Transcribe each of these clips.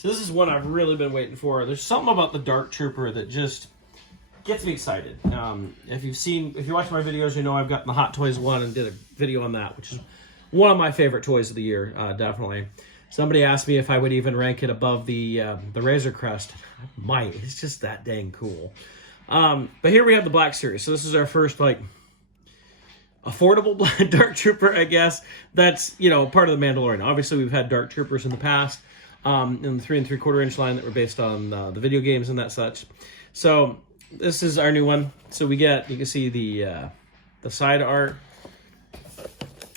So this is one I've really been waiting for. There's something about the Dark Trooper that just gets me excited. If you watch my videos, you know I've gotten the Hot Toys one and did a video on that, which is one of my favorite toys of the year, definitely. Somebody asked me if I would even rank it above the Razor Crest. I might. It's just that dang cool. But here we have the Black Series. So this is our first, like, affordable Dark Trooper, I guess. That's, you know, part of the Mandalorian. Obviously, we've had Dark Troopers in the past, in the 3 3/4 inch line that were based on the video games and that such. So this is our new one. So we get, you can see the side art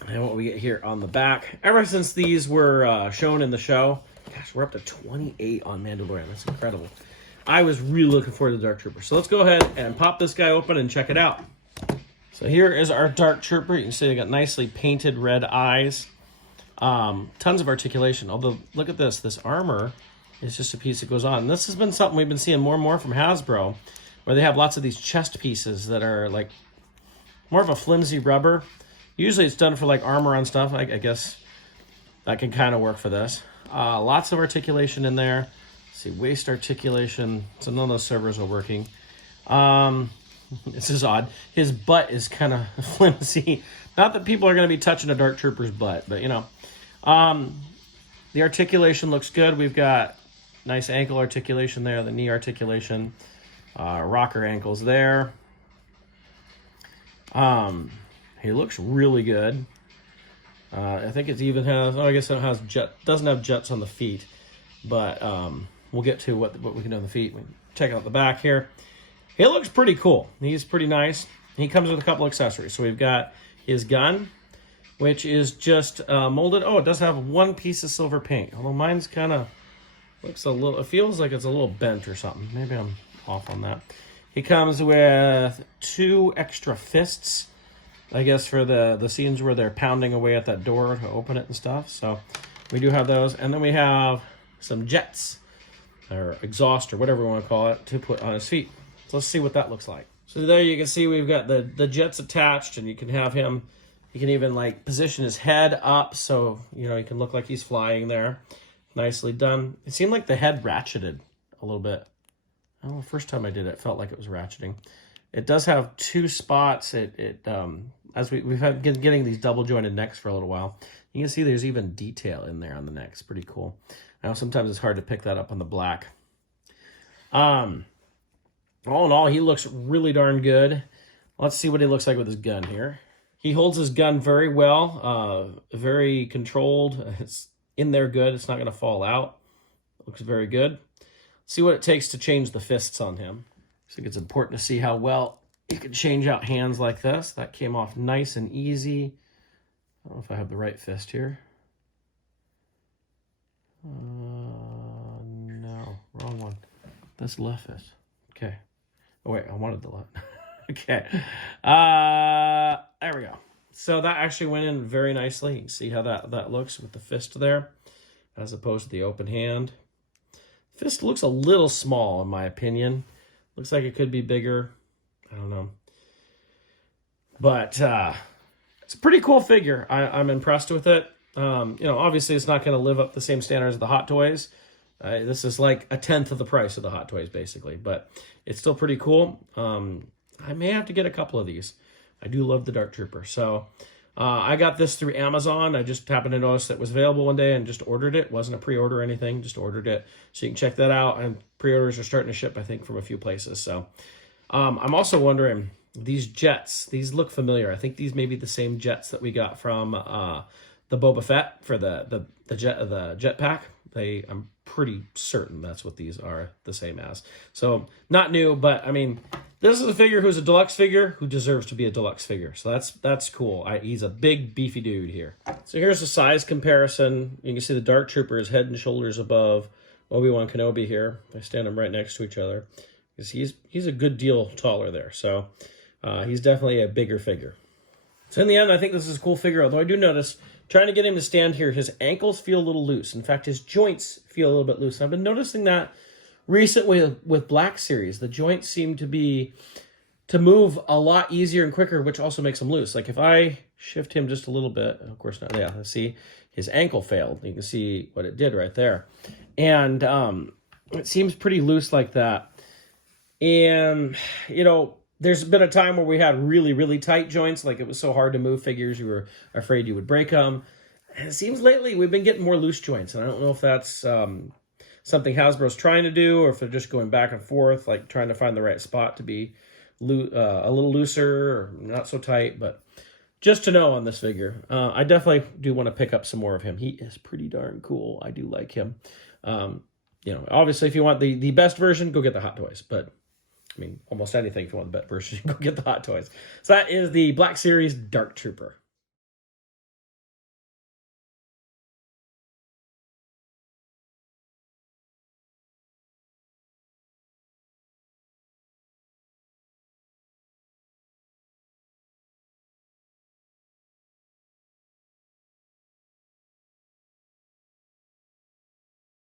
and what we get here on the back. Ever since these were shown in the show, gosh, we're up to 28 on Mandalorian. That's incredible. I was really looking forward to the Dark Trooper. So let's go ahead and pop this guy open and check it out. So here is our Dark Trooper. You can see they got nicely painted red eyes. Tons of articulation. Although, look at this. This armor is just a piece that goes on. And this has been something we've been seeing more and more from Hasbro, where they have lots of these chest pieces that are like more of a flimsy rubber. Usually it's done for like armor on stuff. I guess that can kind of work for this. Lots of articulation in there. See, waist articulation. So none of those servers are working. This is odd. His butt is kind of flimsy. Not that people are going to be touching a Dark Trooper's butt, but you know. The articulation looks good. We've got nice ankle articulation there, the knee articulation, rocker ankles there. He looks really good. I think it even has, I guess it has doesn't have jets on the feet, but we'll get to what we can do on the feet. Check out the back here. He looks pretty cool. He's pretty nice. He comes with a couple accessories. So we've got his gun, which is just molded. Oh, it does have one piece of silver paint, although mine's kind of looks a little, it feels like it's a little bent or something. Maybe I'm off on that. He comes with 2 extra fists, I guess, for the scenes where they're pounding away at that door to open it and stuff. So we do have those. And then we have some jets, or exhaust, or whatever we want to call it, to put on his feet. So let's see what that looks like. So there you can see we've got the jets attached, and you can have him, you can even like position his head up so, you know, he can look like he's flying there. Nicely done. It seemed like the head ratcheted a little bit. I don't know, the first time I did it, it felt like it was ratcheting. It does have 2 spots. As we've had getting these double jointed necks for a little while. You can see there's even detail in there on the neck. It's pretty cool. I know sometimes it's hard to pick that up on the black. All in all, he looks really darn good. Let's see what he looks like with his gun here. He holds his gun very well, very controlled. It's in there good. It's not going to fall out. Looks very good. See what it takes to change the fists on him. I think it's important to see how well you can change out hands like this. That came off nice and easy. I don't know if I have the right fist here. No, wrong one. That's left fist. Okay. Oh, wait, I wanted the left. Okay. There we go. So that actually went in very nicely. You can see how that looks with the fist there, as opposed to the open hand. Fist looks a little small, in my opinion. Looks like it could be bigger. I don't know. But it's a pretty cool figure. I'm impressed with it. You know, obviously it's not going to live up to the same standards of the Hot Toys. This is like 1/10 of the price of the Hot Toys, basically. But it's still pretty cool. I may have to get a couple of these. I do love the Dark Trooper. So I got this through Amazon. I just happened to notice that it was available one day and just ordered it. It wasn't a pre-order or anything, just ordered it. So you can check that out. And pre-orders are starting to ship, I think, from a few places. So I'm also wondering, these jets, these look familiar. I think these may be the same jets that we got from the Boba Fett for the jetpack. I'm pretty certain that's what these are the same as. So not new, but I mean, this is a figure who's a deluxe figure who deserves to be a deluxe figure. So that's cool. He's a big, beefy dude here. So here's a size comparison. You can see the Dark Trooper is head and shoulders above Obi-Wan Kenobi here. I stand them right next to each other. He's a good deal taller there. So he's definitely a bigger figure. So in the end, I think this is a cool figure, although I do notice, trying to get him to stand here, his ankles feel a little loose. In fact, his joints feel a little bit loose. I've been noticing that recently with Black Series. The joints seem to move a lot easier and quicker, which also makes them loose. Like if I shift him just a little bit, of course not, yeah, let's see. his ankle failed. You can see what it did right there. And it seems pretty loose like that. And, you know, there's been a time where we had really, really tight joints, like it was so hard to move figures, you were afraid you would break them. And it seems lately we've been getting more loose joints, and I don't know if that's something Hasbro's trying to do, or if they're just going back and forth, like trying to find the right spot to be a little looser or not so tight. But just to know on this figure, I definitely do want to pick up some more of him. He is pretty darn cool. I do like him. You know, obviously, if you want the best version, go get the Hot Toys. But I mean, almost anything if you want the best version, go get the Hot Toys. So that is the Black Series Dark Trooper.